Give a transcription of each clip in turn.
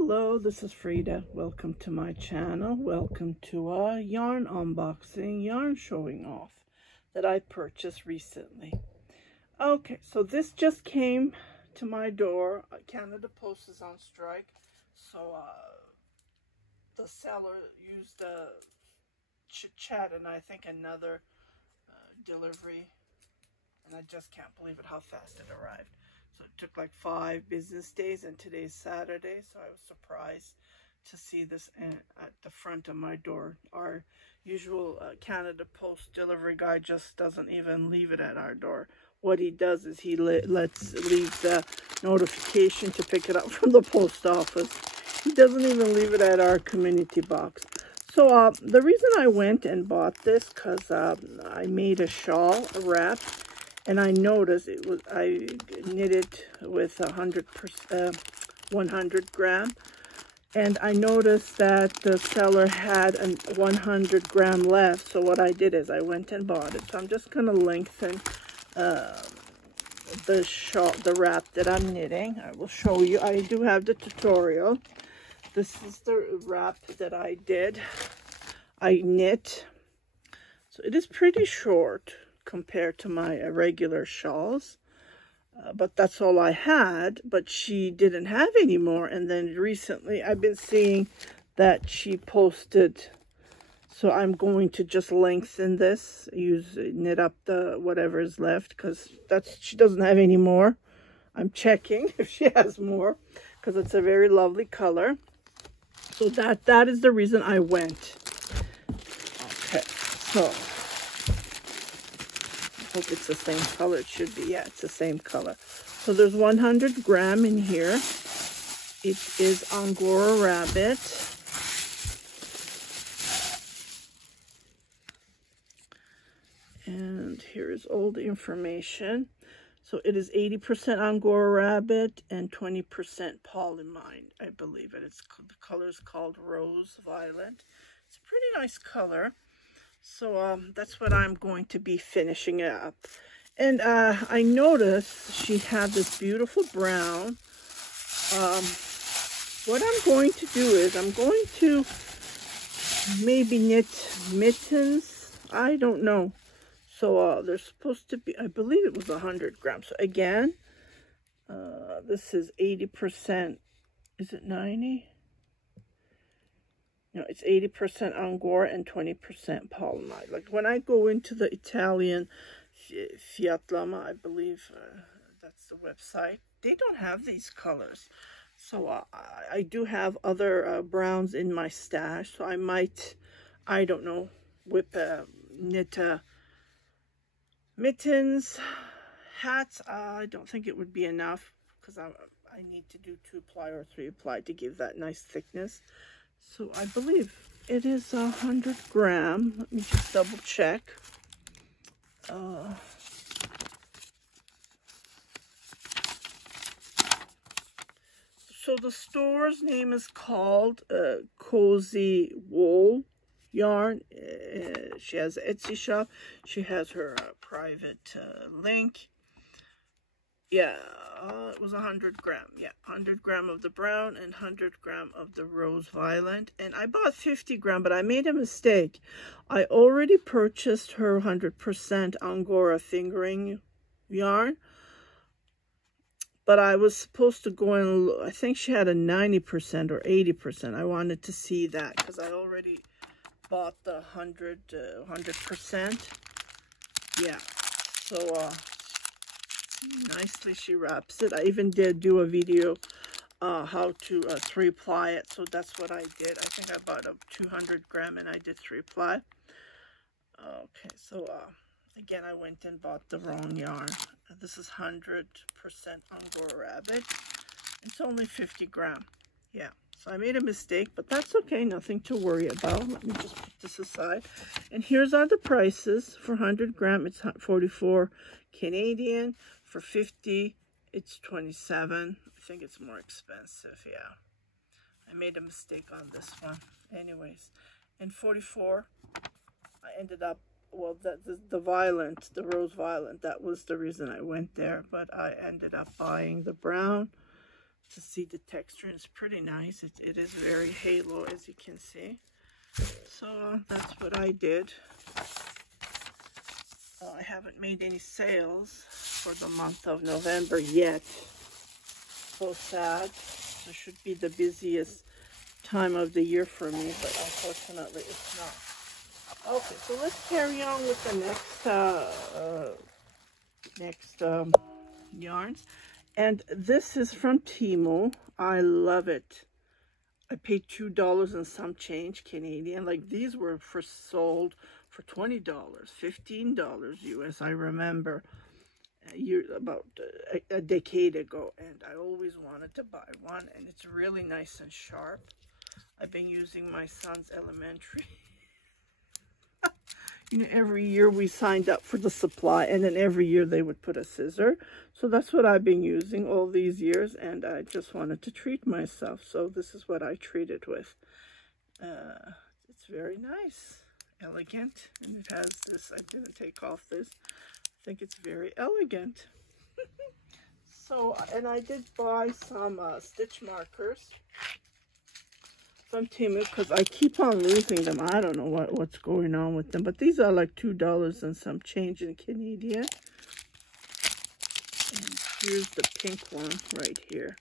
Hello, this is Frida. Welcome to my channel. Welcome to a yarn unboxing, yarn showing off that I purchased recently. Okay, so this just came to my door. Canada Post is on strike, so the seller used a chit-chat and I think another delivery, and I just can't believe it how fast it arrived. So it took like 5 business days, and today's Saturday, so I was surprised to see this at the front of my door. Our usual Canada Post delivery guy just doesn't even leave it at our door. What he does is he leaves the notification to pick it up from the post office. He doesn't even leave it at our community box. So the reason I went and bought this, because I made a shawl, a wrap, and I noticed I knitted with 100 gram, and I noticed that the seller had a 100 gram left. So what I did is I went and bought it. So I'm just going to lengthen the shawl, the wrap that I'm knitting. I will show you. I do have the tutorial. This is the wrap that I did. I knit. So it is pretty short compared to my regular shawls, but that's all I had. But she didn't have any more, and then recently I've been seeing that she posted, so I'm going to just lengthen this, knit up the whatever is left, because she doesn't have any more. I'm checking if she has more, because it's a very lovely color. So that is the reason I went. Okay, so hope it's the same color. It should be. Yeah, it's the same color. So there's 100 gram in here. It is Angora rabbit. And here's all the information. So it is 80% Angora rabbit and 20% polyamide, I believe. And the color is called Rose Violet. It's a pretty nice color. So that's what I'm going to be finishing up. And I noticed she had this beautiful brown. What I'm going to do is I'm going to maybe knit mittens. I don't know. So they're supposed to be, I believe it was 100 grams. So again, this is 80%. Is it 90? No, it's 80% Angora and 20% polyamide. Like when I go into the Italian Fiat Lama, I believe that's the website, they don't have these colors. So I do have other browns in my stash. So I might, I don't know, knit mittens, hats. I don't think it would be enough, because I need to do 2-ply or 3-ply to give that nice thickness. So I believe it is 100 gram. Let me just double check. So the store's name is called Cozy Wool Yarn. She has an Etsy shop. She has her private link. Yeah, it was 100 gram. Yeah, 100 gram of the brown and 100 gram of the rose violet. And I bought 50 gram, but I made a mistake. I already purchased her 100% Angora fingering yarn, but I was supposed to go and I think she had a 90% or 80%. I wanted to see that because I already bought the 100%. Yeah, so nicely she wraps it. I even did do a video how to 3-ply it, so that's what I did. I think I bought a 200 gram and I did 3-ply. Okay, so again, I went and bought the wrong yarn. This is 100% Angora rabbit. It's only 50 gram. Yeah, so I made a mistake, but that's okay. Nothing to worry about. Let me just put this aside. And here's are the prices. For 100 gram, it's 44 Canadian. For 50, it's 27. I think it's more expensive. Yeah, I made a mistake on this one. Anyways, and 44, I ended up, well, the violet, the rose violet, that was the reason I went there. But I ended up buying the brown to see the texture. It's pretty nice. It is very halo, as you can see. So that's what I did. I haven't made any sales for the month of November yet. So sad. This should be the busiest time of the year for me, but unfortunately it's not. Okay, so let's carry on with the next yarns. And this is from Temu. I love it. I paid $2 and some change Canadian. Like, these were sold for $20, $15 US. I remember about a decade ago, and I always wanted to buy one, and it's really nice and sharp. I've been using my son's elementary. You know, every year we signed up for the supply, and then every year they would put a scissor. So that's what I've been using all these years, and I just wanted to treat myself. So this is what I treat it with. It's very nice, elegant, and it has this. I didn't take off this. I think it's very elegant. So, and I did buy some stitch markers from Temu because I keep on losing them. I don't know what's going on with them, but these are like $2 and some change in Canadian. And here's the pink one right here.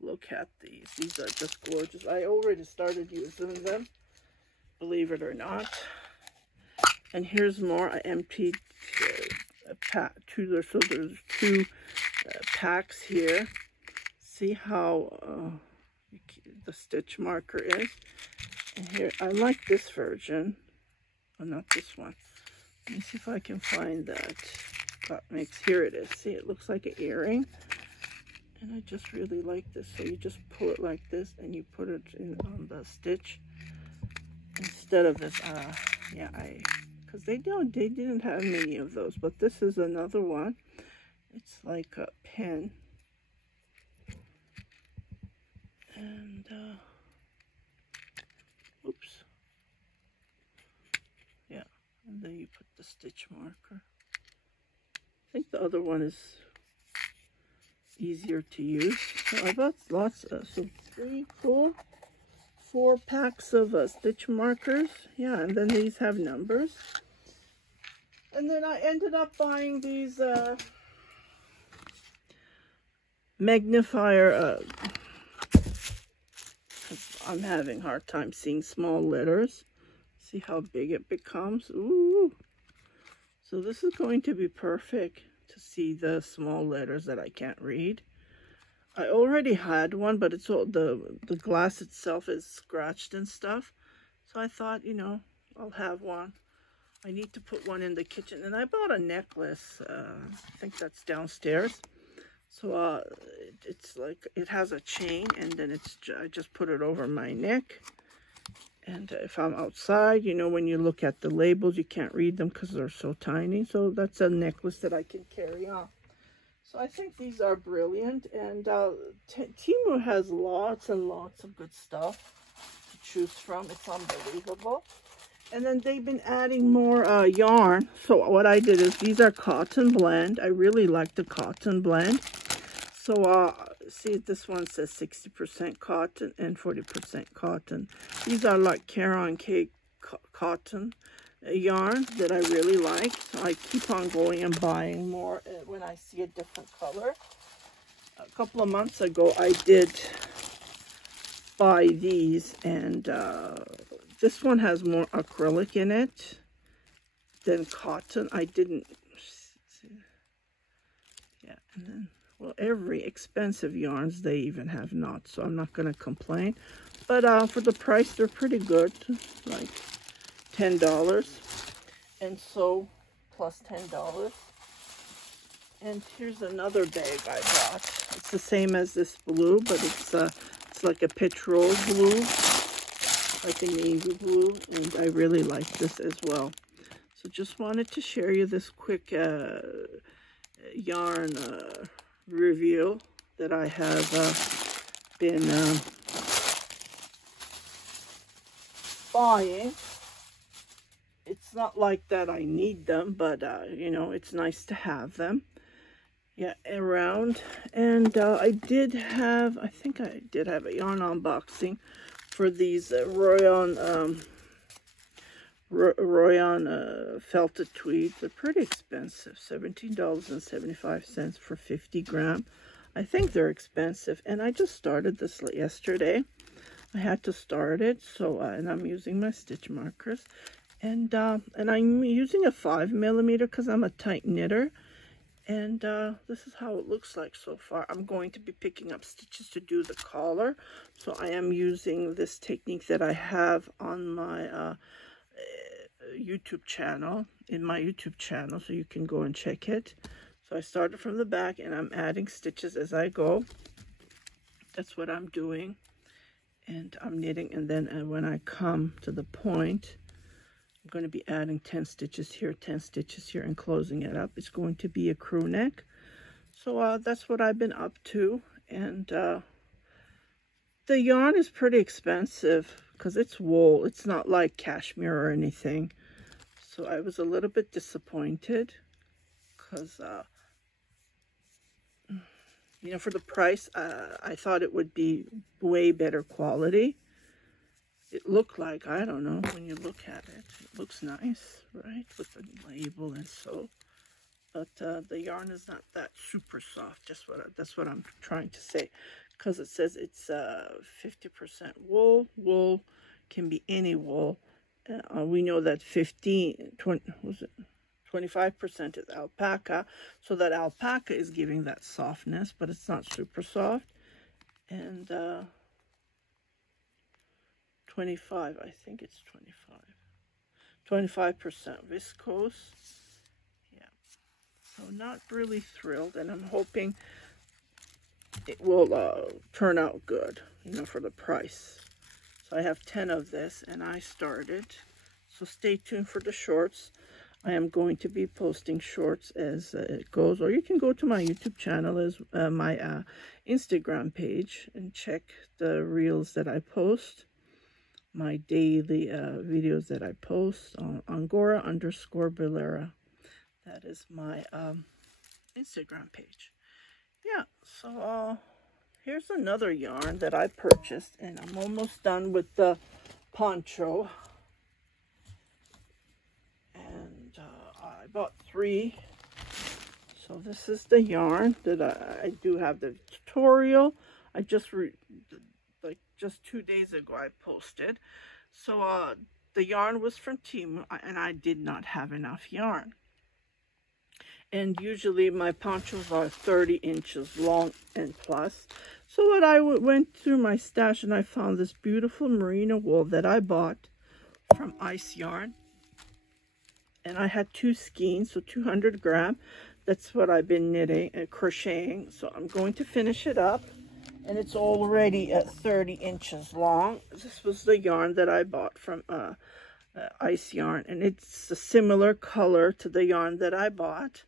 Look at these. These are just gorgeous. I already started using them, believe it or not. And here's more. I emptied a pack. So there's two packs here. See how the stitch marker is. And here, I like this version. Oh, not this one. Let me see if I can find that. Here it is. See, it looks like an earring. And I just really like this. So you just pull it like this and you put it in on the stitch instead of this. Yeah, because they didn't have many of those, but this is another one. It's like a pen. And oops, yeah, and then you put the stitch marker. I think the other one is easier to use. So I bought lots of, so 4 packs of stitch markers. Yeah, and then these have numbers. And then I ended up buying these magnifier. I'm having a hard time seeing small letters. See how big it becomes. Ooh. So this is going to be perfect to see the small letters that I can't read. I already had one, but it's all the glass itself is scratched and stuff. So I thought, you know, I'll have one. I need to put one in the kitchen. And I bought a necklace. I think that's downstairs. So it's like, it has a chain, and then I just put it over my neck. And if I'm outside, you know, when you look at the labels, you can't read them because they're so tiny. So that's a necklace that I can carry on. So I think these are brilliant. And Temu has lots and lots of good stuff to choose from. It's unbelievable. And then they've been adding more yarn. So what I did is, these are cotton blend. I really like the cotton blend. So see, this one says 60% cotton and 40% cotton. These are like Caron K cotton yarn that I really like. So I keep on going and buying more when I see a different color. A couple of months ago, I did buy these, and this one has more acrylic in it than cotton. I didn't see. Yeah, and then, well, every expensive yarns, they even have knots, so I'm not going to complain. But for the price, they're pretty good, like $10. And so, plus $10. And here's another bag I bought. It's the same as this blue, but it's like a petrol blue, like a navy blue, and I really like this as well. So just wanted to share you this quick yarn review that I have been buying. It's not like that I need them, but you know, it's nice to have them. yeah, around. And I think I did have a yarn unboxing for these Royan felted tweeds. They're pretty expensive, $17.75 for 50 gram. I think they're expensive, and I just started this yesterday. I had to start it, so and I'm using my stitch markers, and I'm using a 5mm because I'm a tight knitter, and this is how it looks like so far. I'm going to be picking up stitches to do the collar, so I am using this technique that I have on my YouTube channel, so you can go and check it. So I started from the back, and I'm adding stitches as I go. That's what I'm doing, and I'm knitting, and then when I come to the point, I'm going to be adding 10 stitches here, 10 stitches here, and closing it up. It's going to be a crew neck. So that's what I've been up to, and the yarn is pretty expensive because it's wool. It's not like cashmere or anything. So I was a little bit disappointed because, you know, for the price, I thought it would be way better quality. It looked like, I don't know, when you look at it, it looks nice, right? With the label and so. But the yarn is not that super soft, that's what I'm trying to say. Because it says it's 50% wool. Wool can be any wool. We know that 25% is alpaca, so that alpaca is giving that softness, but it's not super soft. And 25, I think it's 25% viscose. Yeah, so not really thrilled, and I'm hoping it will turn out good, you know, for the price. So I have 10 of this, and I started. So stay tuned for the shorts. I am going to be posting shorts as it goes, or you can go to my YouTube channel, as my Instagram page, and check the reels that I post, my daily videos that I post on Angora_Bilera. That is my Instagram page. Yeah, so here's another yarn that I purchased, and I'm almost done with the poncho. And I bought 3. So this is the yarn that I do have the tutorial. I just like just 2 days ago I posted. So the yarn was from Temu, and I did not have enough yarn. And usually my ponchos are 30 inches long and plus. So what I went through my stash, and I found this beautiful merino wool that I bought from Ice Yarn. And I had 2 skeins, so 200 gram. That's what I've been knitting and crocheting. So I'm going to finish it up. And it's already at 30 inches long. This was the yarn that I bought from Ice Yarn. And it's a similar color to the yarn that I bought.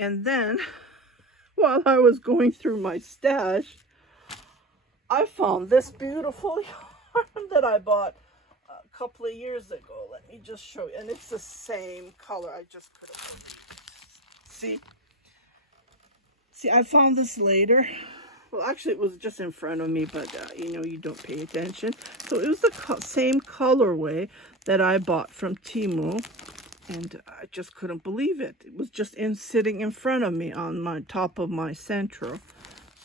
And then, while I was going through my stash, I found this beautiful yarn that I bought a couple of years ago. Let me just show you. And it's the same color. I just couldn't believe it. See, I found this later. Well, actually, it was just in front of me, but, you know, you don't pay attention. So it was the same colorway that I bought from Temu. And I just couldn't believe it. It was just sitting in front of me on my top of my central.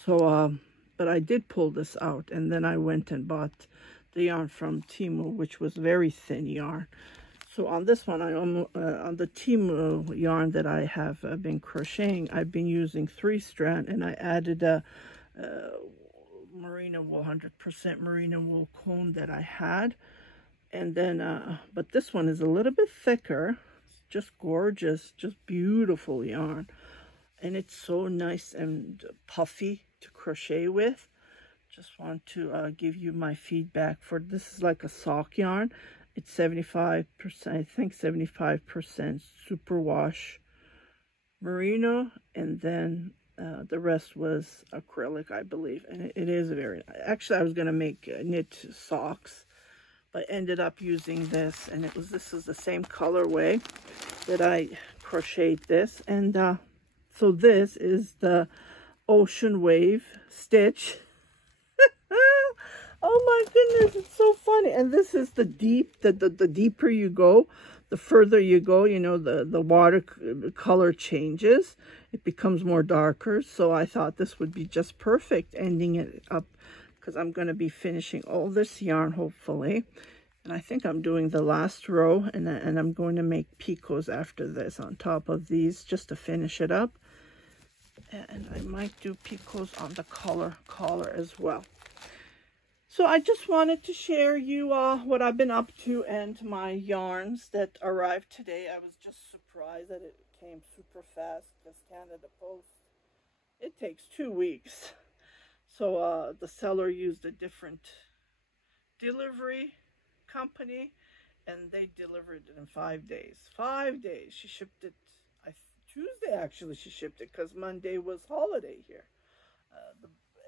So, but I did pull this out. And then I went and bought the yarn from Temu, which was very thin yarn. So on this one, on the Temu yarn that I have been crocheting, I've been using 3-strand. And I added a merino wool, 100% merino wool cone that I had. And then, but this one is a little bit thicker. Just gorgeous, just beautiful yarn, and it's so nice and puffy to crochet with. Just want to give you my feedback for this. Is like a sock yarn. It's 75%, I think 75% superwash merino, and then the rest was acrylic, I believe. And it is very, actually I was going to make knit socks, but ended up using this, and this is the same colorway that I crocheted this, and So this is the ocean wave stitch. Oh my goodness, it's so funny. And this is the the deeper you go, the further you go, you know, the water color changes. It becomes more darker. So I thought this would be just perfect ending it up, because I'm going to be finishing all this yarn hopefully. And I think I'm doing the last row, and I'm going to make picots after this on top of these just to finish it up. And I might do picots on the collar as well. So I just wanted to share you what I've been up to and my yarns that arrived today. I was just surprised that it came super fast, because Canada Post, it takes 2 weeks. So the seller used a different delivery company, and they delivered it in 5 days. 5 days. She shipped it, Tuesday actually she shipped it, because Monday was holiday here.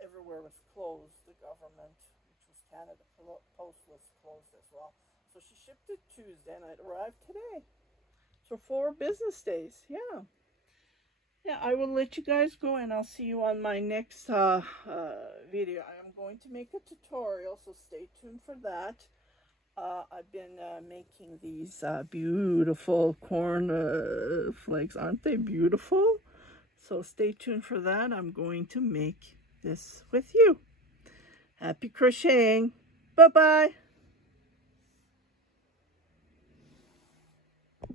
Everywhere was closed. The government, Canada Post, was closed as well. So she shipped it Tuesday, and it arrived today. So 4 business days. Yeah, I will let you guys go, and I'll see you on my next video. I am going to make a tutorial, so stay tuned for that. I've been making these beautiful corn flakes. Aren't they beautiful? So stay tuned for that. I'm going to make this with you. Happy crocheting. Bye-bye.